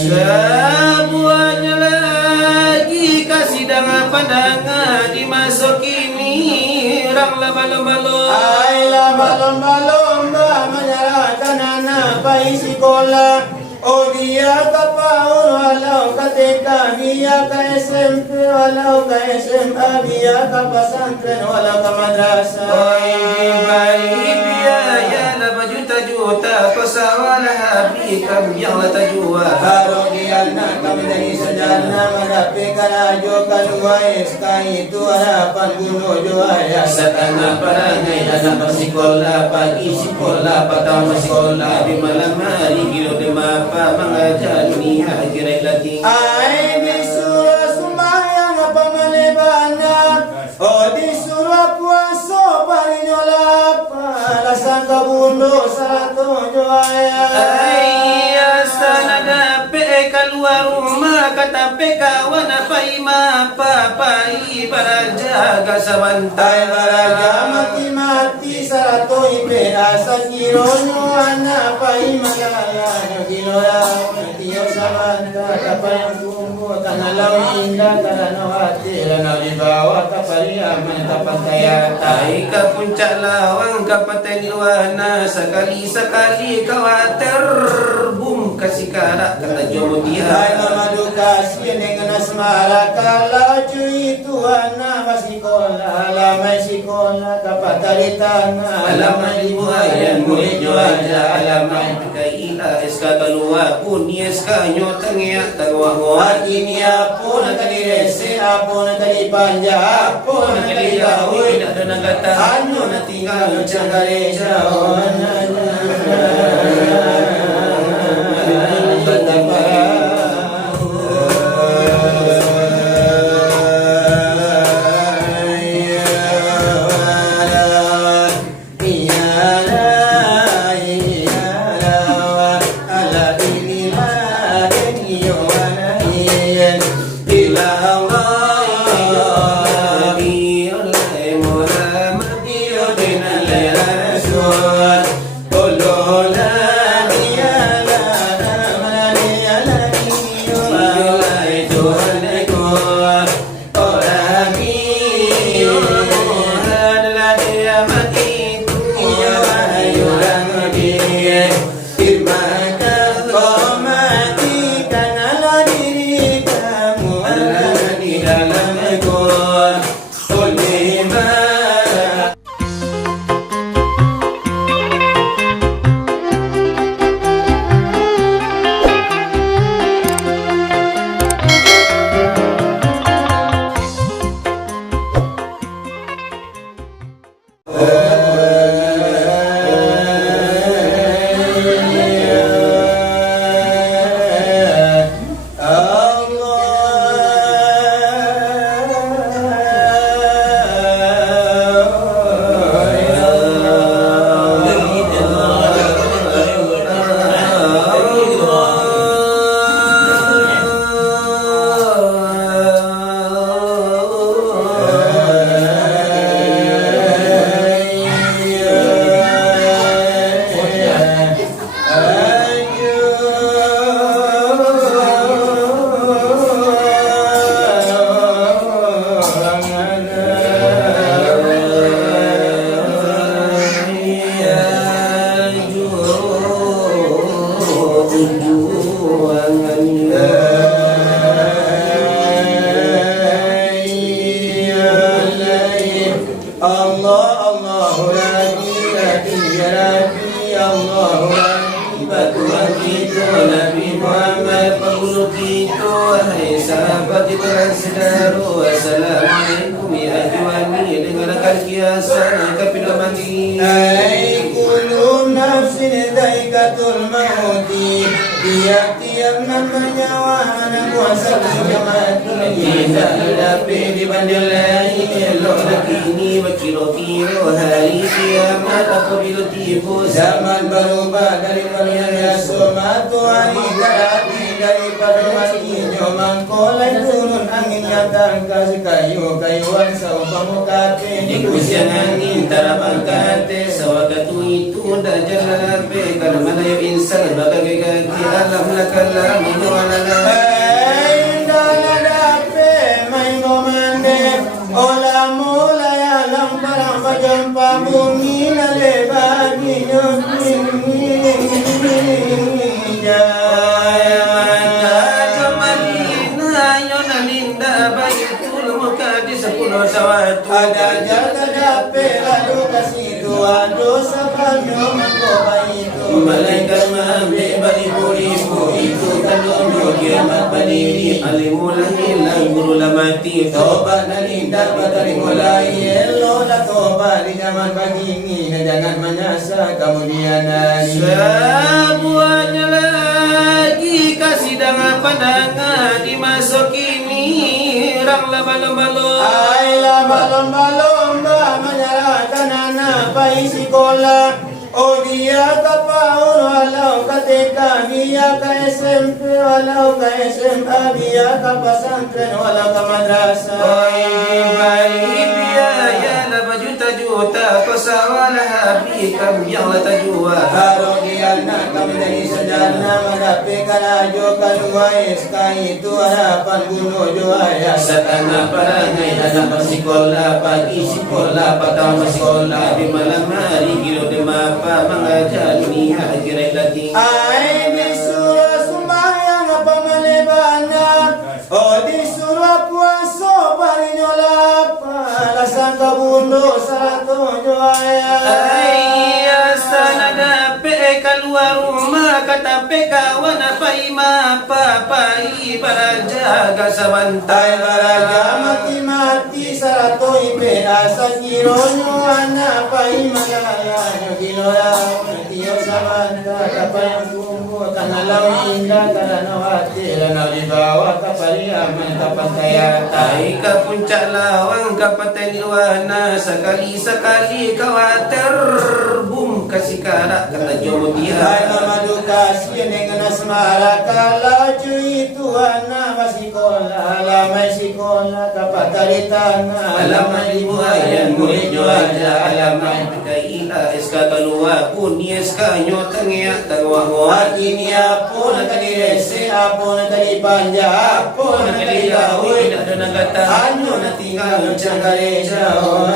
Sebuahnya lagi kasih dengan pandangan di masa kini, ranglah balon-balon. Ailah balon-balon menyerahkan anak bayi sekolah. Oh dia ke PAUD walau ke TK, dia ke SMP walau ke SMA, dia ke pesantren walau ke madrasah. Oh ini baik biaya lah berjuta-juta, pesawalah habis kamu yang lah tajua. Kalau dia nak kami dari sejana mendapikan ajo kedua SK itu harapan gunung juaya. Satana perangai anak bersekolah, pagi sekolah, petang bersekolah, di malam hari kilo demam mengajar dunia kira latih. Ai disuruh sembahyang apa malibana, oh disuruh puasa paling nyolapa, lasan kabundu satu juaya. Ai asal dapat keluar rumah kata kawan apa ima papai para jaga sabantai Baraja mati-mati satu ipe asa kironyo anak pai magala kilo ya tiap samanta kapal yang tunggu tanah laut indah tanah nawati lana dibawa kapal yang menetapan kaya ai ke puncak lawang ke pantai Nirwana sekali-sekali khawatir bum kasih karak kata jomo dia. hai mamadu kasih dengan asmara kalau cuy itu anak masikola alamai sikola kapatari tanah Alamai di buayan boleh juaja alamai kaila eska keluar pun eska nyotengnya tangwa ini apa nak kali rese apa nak kali panja apa nak kali gawe tidak ada nak kata anu nak tinggal cangare jauh Assalamualaikum ya ajwani dengarkan kiasan kapilah mandi. Hai kullu nafsin dhaikatul mauti, tiap-tiap namanya wahana kuasa kiamat. Tidak dapat dibanding lain elok kini berkilo-kilo hari kiamat apabila tiba zaman berubah dari dunia biasa matu hari ke dari pada matinya mangkolai turun angin yang tangkas kayu-kayuan saupang kape Di kusiang angin tarapang kate sawagatu itu dah jalan pe kalau malayo insan bagai kaki alam lakalam minualala indala dape main gomande ola mula ya lamparang pajampa bumi nale bagi nyumbing ada jaga dape lalu kasih dua dosa kami mengkoba itu malaikat mengambil beribu-ribu itu tanduk kiamat berdiri alimul hilang guru mati tobat dan indah batari mulai elo dah tobat di zaman pagi ini jangan menyasa kemudian hari semuanya lagi kasih dengan pandangan di masa kini ranglah balon-balon ailah balon-balon menyalahkan anak bayi sekolah oh dia ke PAUD walau ke TK dia ke SMP walau ke SMA dia ke pesantren walau ke madrasah bayi biaya lah berjuta-juta pesawalah habis kamu yang lah tajua kalau dia nak kami dari sejana mendapi kalajo kaluai sekai itu harapan bunuh juaya Satana parangai anak bersikolah pagi sekolah petang sekolah di malam hari kilo demapa mengajar dunia kira latih ai disuruh sembahyang apa malebana oh disuruh puasa paling lapa lasan kabundo satu juaya keluar rumah kata kawan apa ima papai baraja gasabantai baraja mati-mati satu ipe asa kironyo anak pai malaya kiloya tiyo sabanta kapayang kumbo kanalau indah karena wati lana dibawa kapali aman kapantaya tai ke puncak lawang kapatay liwana sekali-sekali kawater bum kasih karak kata jomo dia hai mamadu kasih dengan asmara kalaju itu anak masih sekolah alamai sekolah kapatari tanah alamai buayan murid juaja alamai kaila eska kalua pun eska nyotengnya tangwa hati ni apa nak direse apa nak dipanja apa nak digawe ada nak kata anu nak tinggal cangkare jauh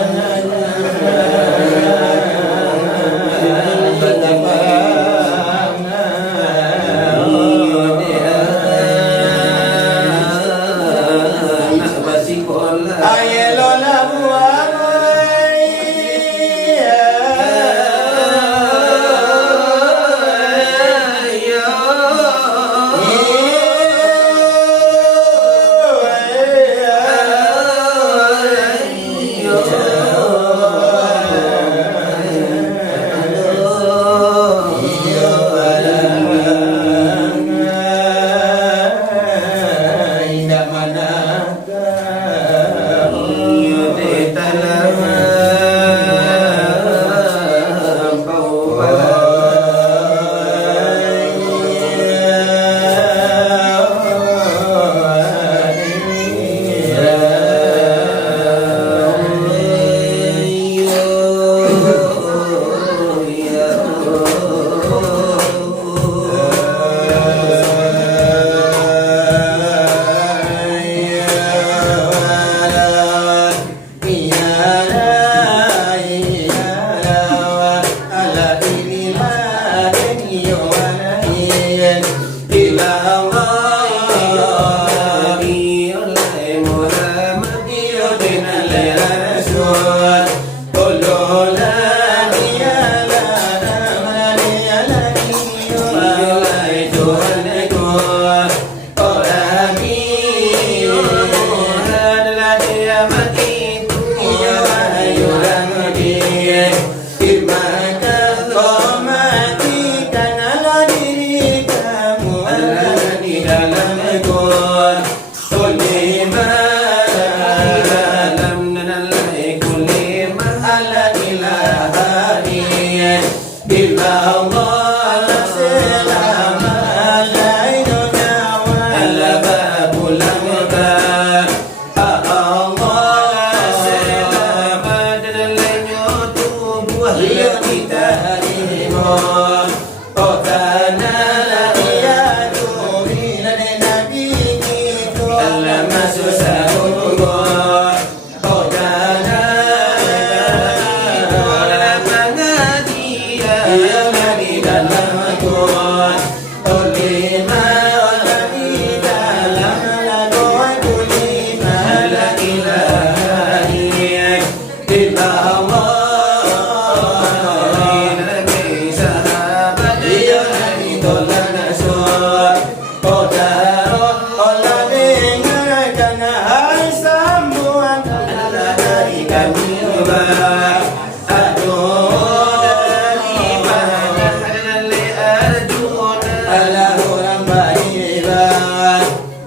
saudara olah dengar karena hai sambungan Allah dari kami ubah. Aduh dari mana le arjuna. Allah orang baik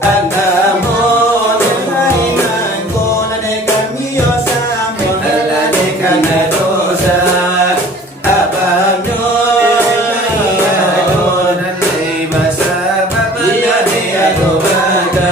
agama dengan iman kau nade kami yo sambung Allah dekan dosa. Abangnya adon le basa babana de adobaga.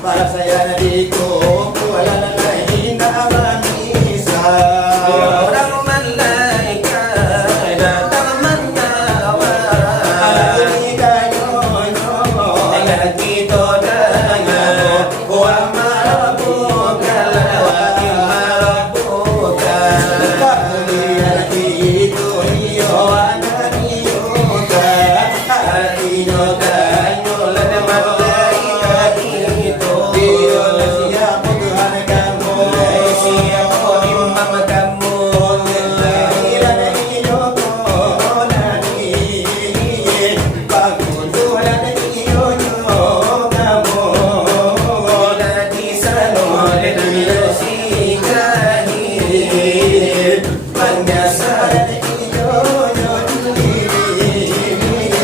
Para saya dito, wala na lain na manisa. Orang malaikat datang mengawa. Alagi kayo, Dengan kita dengar wa marabuka wa marabuka. kemudian itu iyo anak iyo artinya kanyo lada malaikat Itu iyo siap Tuhan kamu siap imam kamu. Kelahiran iyo nani bangun Tuhan iyo kamu Bila di sana dan sikahi Panyasaran iyo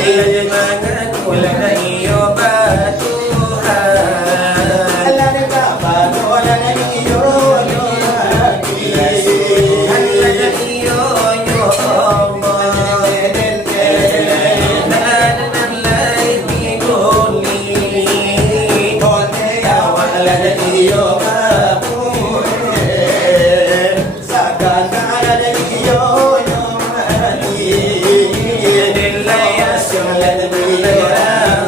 Jangan ulah iyo batuhan. Ala de baba wala na iyo Hala iyo nyomo. Nanan lay bigoli. Nilay asyong ladang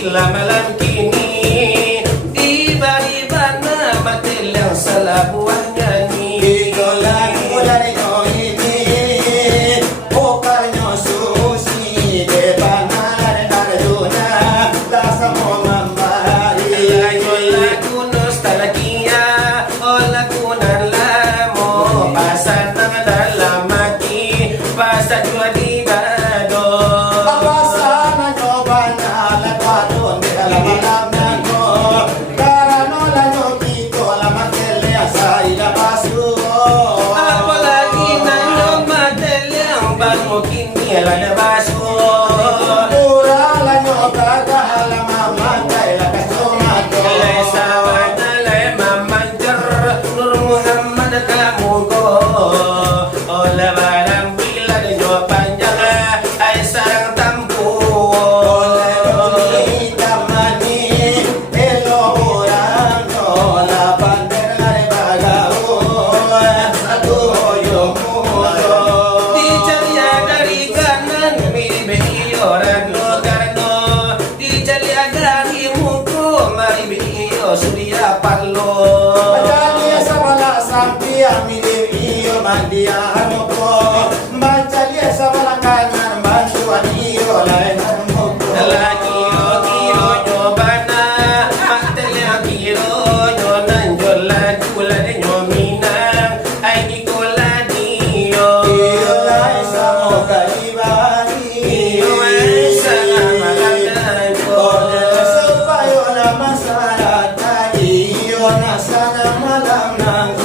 bila malam kini tiba-tiba nama telang salah buahnya ni Idola dari ini Bukannya susi Depan dari dunia Lasa mau membari lagu nostalgia oh lagu nalamo pasal nang dalam hati pasal jua di dado Awasan na nyoba na alatwadon Di alam-alam na ko Karanola nyo kiko Alamatele sa ilabaso apalagi na yung matelang bago kini ala baso Murala nyo baga Alamamatay lakas tomato Alay sabat alay mamanjar Nur Muhammad kamugo Ola barang bila nyo panjang ay sarang tampu Di celia dari kanan miribe orang logarno Di celia dari muku maribe iyo surya parlo Lagi kiro nyobana Matele kiro nyonan jola Jula de nyominang Ay kikola diyo Iyo ay sana malagay ko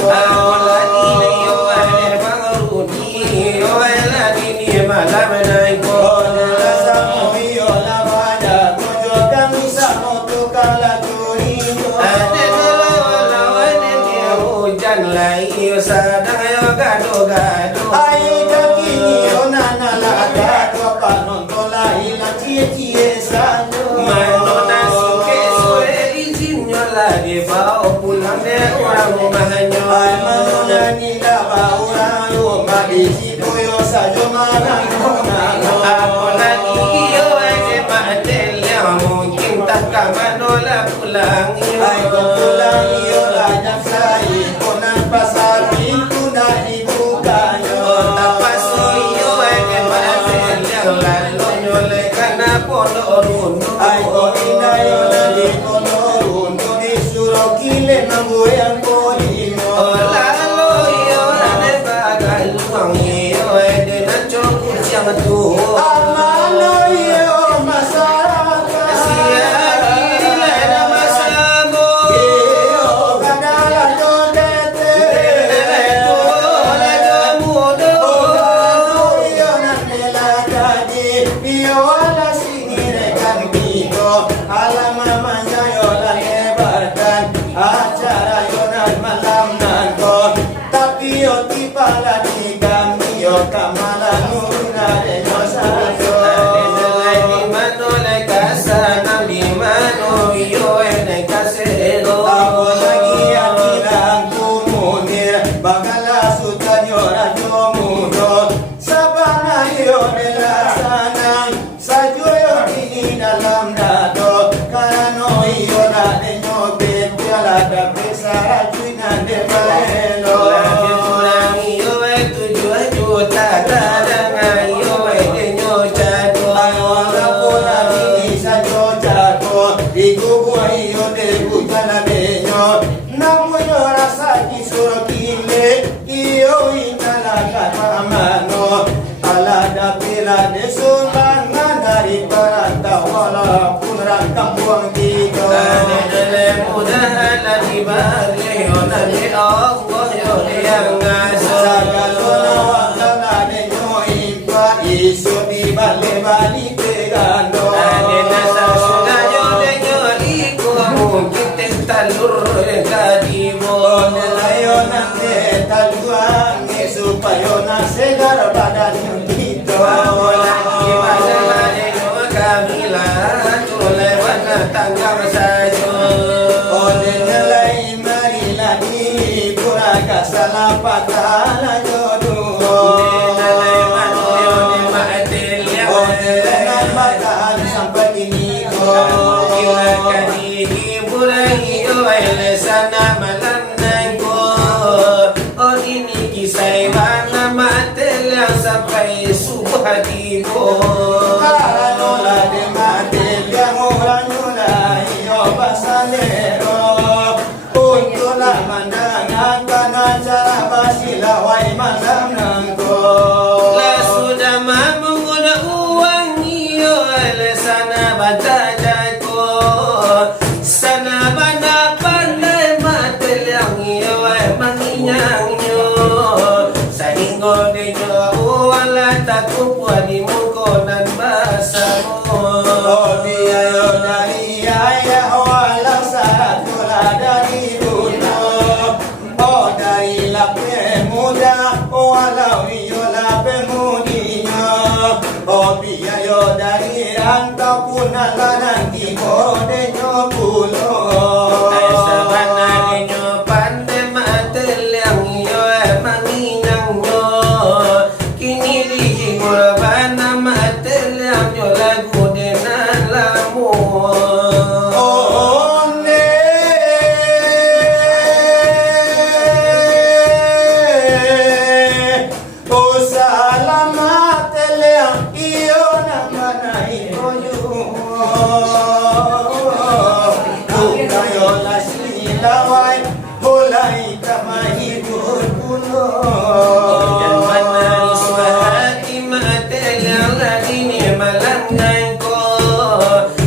Awala niyo ay panguruni Awala niyo malamanay ko Ate lawan niyo hujan lai sa dangayo gado-gado Ay kakini ona nalaga ko panontola ila cie Mano na suke sue izin nyo lagi bao pulang de orang rumahanyo Ay manona nila baura rumah isi koyo sa jomarang Ako lagi iyo ay de maatelya mungkin tak ka manola pulang iyo Ay kukulang iyo lajang sa ikonan pasar pintu na dibuka nyo Tapos iyo ay de maatelya lalo nyo leka na pono Ay ko inayo na di konorun ko di suro kile ng buyang kolino Lalo iyo na de bagal Ang iyo ay de na chokot siyang tuho Amano iyo masaraka Siya kilay na masamo Iyo kadala jodete Ogano iyo nanelagadi Iyo ala sinirekan dito Alam mamanya yo lebarkan Acara yo nan malam nanto Tapi yo di pala di kami yo kamalan muna de yo sayo Ako lagi ang ilang kumunir Bagala sutan yo radyo mundo Sabana yo nelasanang Sa joyo dinidalam dado Karano iyo na denyo Betiala da pesa rajuy na de baelo Ayaw ko na binisa yo jago Igubuha iyo de bujala benyo Namuyo rasa kisuro kile Iyo inalaga mamano Alada pila de sumbangan Dari barata wala pun rangkang buang dito Sagalo na wakala de nyo ipa Iso di bale-bali pegando Onelayo nante taluang Supayo na segar badan yung dito Onelay marilani Puraga salapatala jodoh Onelay mataan sampai ini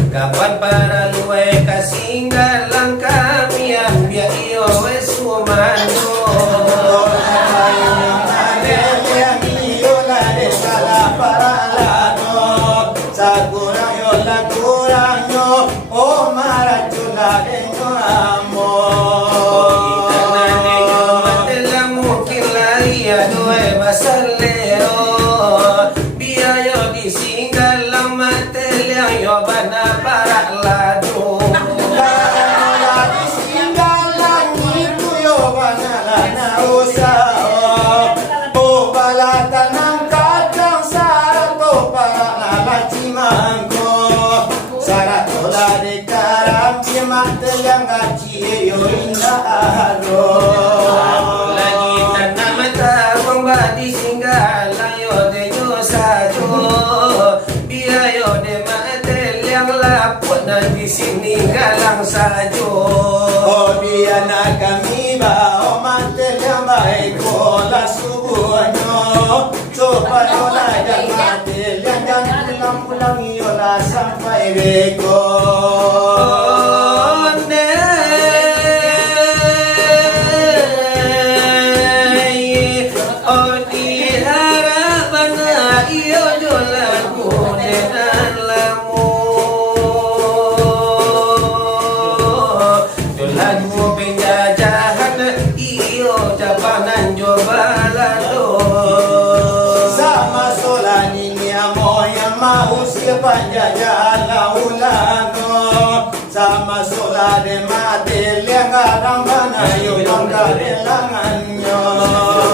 Kapan para luwe kasinggalang kami ang biyayo esumano. Biayo disinggalang matelia yo bana para lado. Disinggalang itu yo bana lana usao. O balata ng kadang sarato para lalachimangko. Sarato la de karampi matelia ngachi yo indaro. Lagi tanam tarong badi singgalang yo de yo sajo. Biayo de matel yang lapot na di sini galang sajo. O biya na kami ba o mantel yang baik bola subuhnya. So parola yang mantel yang jangan pulang-pulang yola sampai beko. Panjajala ulano sama sola de mate liang mana yo mangkare langanyo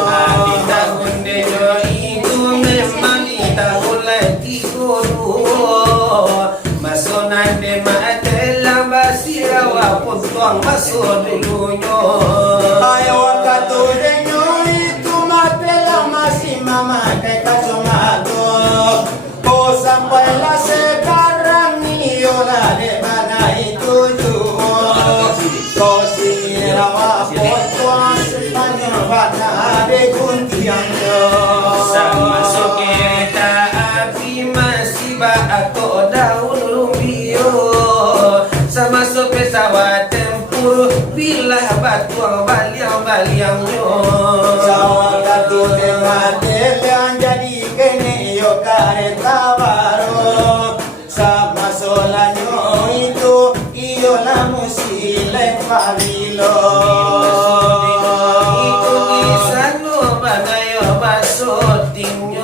Adita kunde yo itu memang ita ulai tikuru masonan de mate lambasira wa putuang maso dulunyo ayo katurenyo itu mate masih mama de kasomato o sampai la sekarang ini yola de mana itu juo kosira wa potong sepanjang warna de kuntiangyo sama kereta api masih atau daun lumbio sama pesawat tempur bilah batuang baliang-baliangnya sawang katu tematel yang jadi kene yo kareta baru sama solanyo itu iyo la musile pavilo itu kisano bagayo basotinyo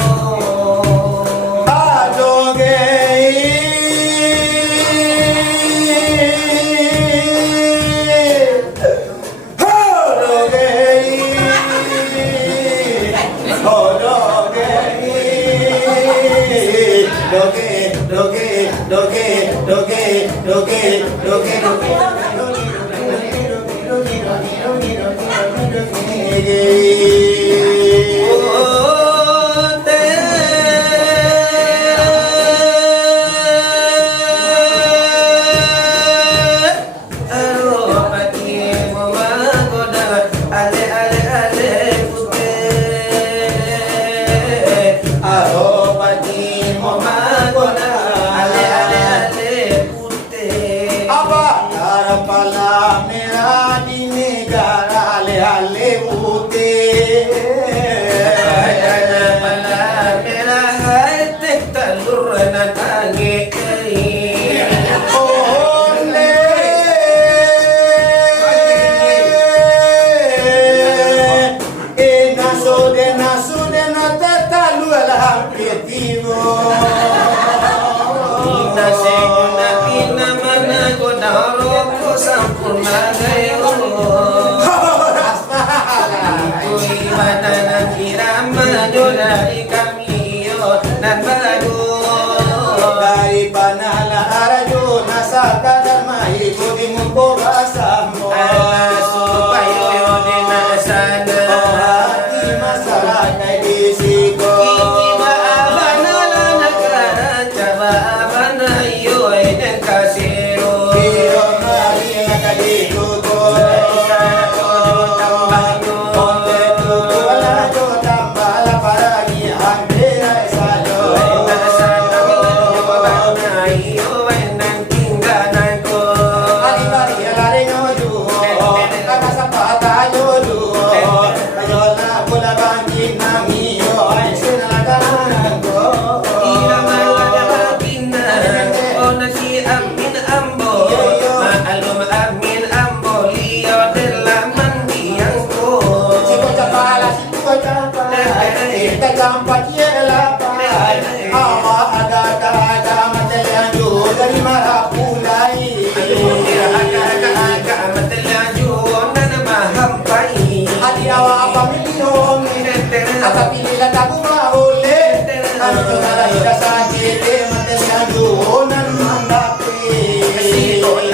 dari kami yo nan baru dari panala arajo nas kadama ikuti mo kasama. Ala supayo yun na sana. Oh hati masalah kay bisiko. Hindi maabana lang nagkaransaba. Abana yo'y nagkasiro. Pero mali na kalikuto. Onte tuto wala do tambala paragi hambe ay salo. Ali bari alare no duho. Kaka sapata yo duho. Ayo na pula bangkin namiyo ay sinalakaran ko. Siko chapala, siko chapala. Ita champa kiela pa. Awa aga matelian ju dari marapulai. Adi awa apa milion. Ata pilih tabu mahule. Ano tunala ida sakit matelian ju nan mandapi. Onde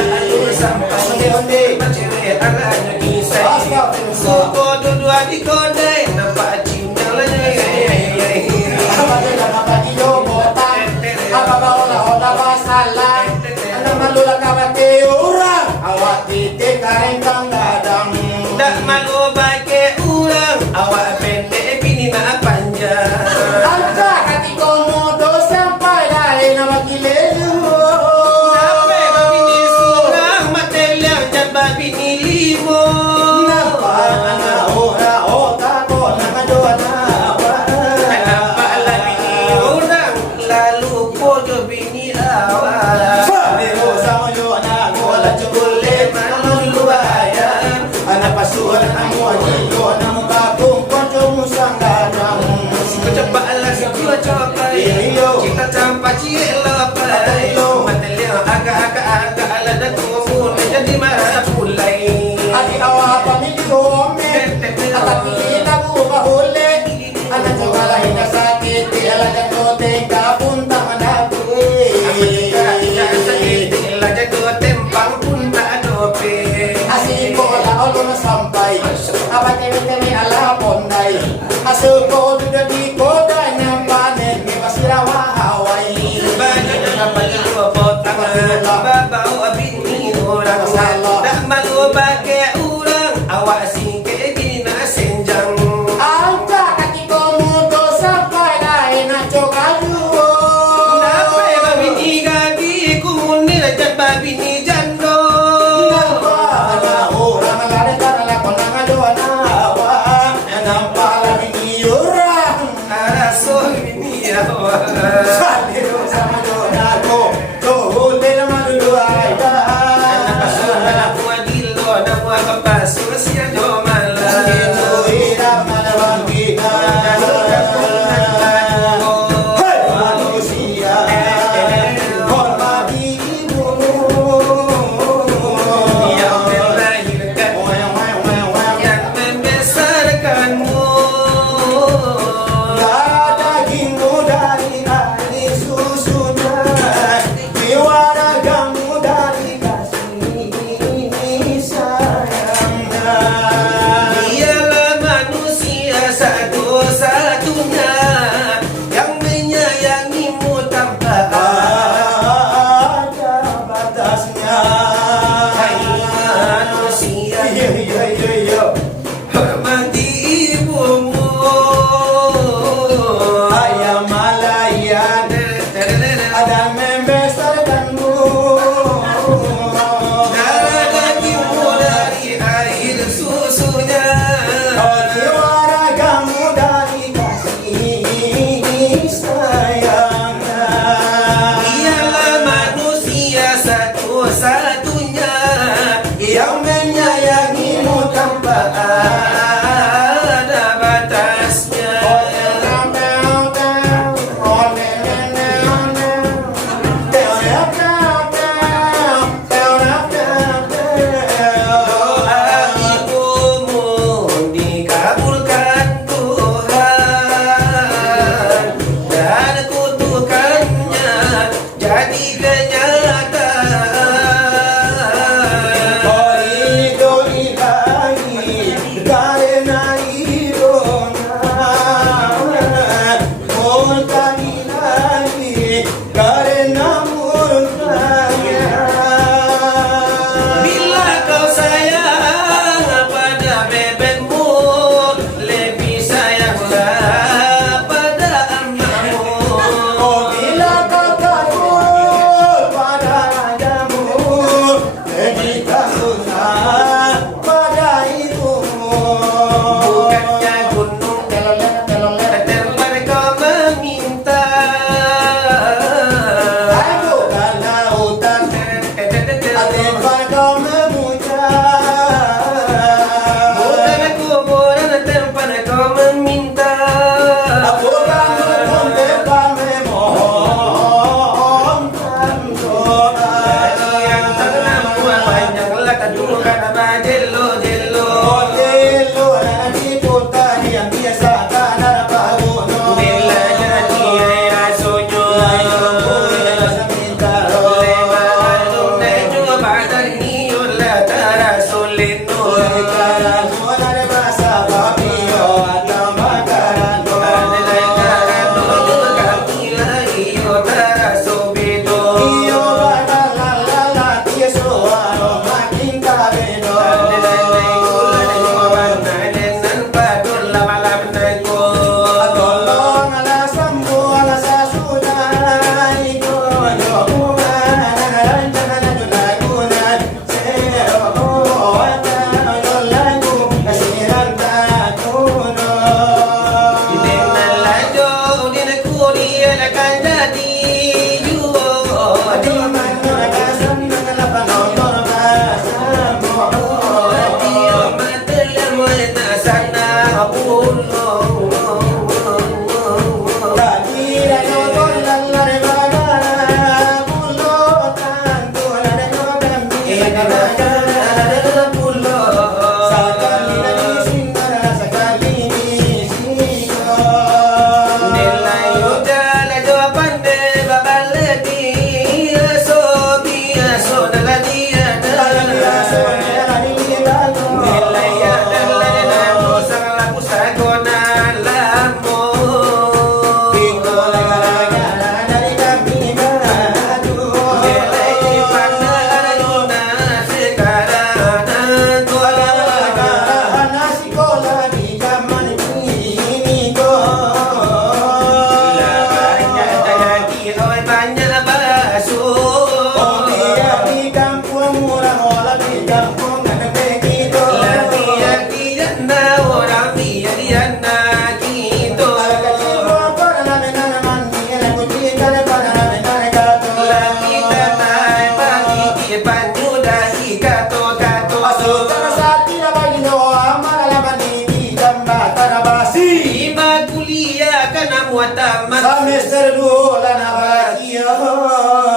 Tak malu bagai orang, awak pendek bini mak panjang. Sampai babini surang, mateliang jan babini limo. Kenapa lagi orang, lalu pojo bini awak. Siko cepatlah siko cobai, kita campak cik lopai. Mateliang agak-agak ala dah kumpul jadi marah pulai. Asuko duda di koda ng panen may pasirawa Hawaii. Alta katiko muto sampai dahil na chokaju. Satu Imagulia ka na muataman Sa Mr. Dula na bagiyo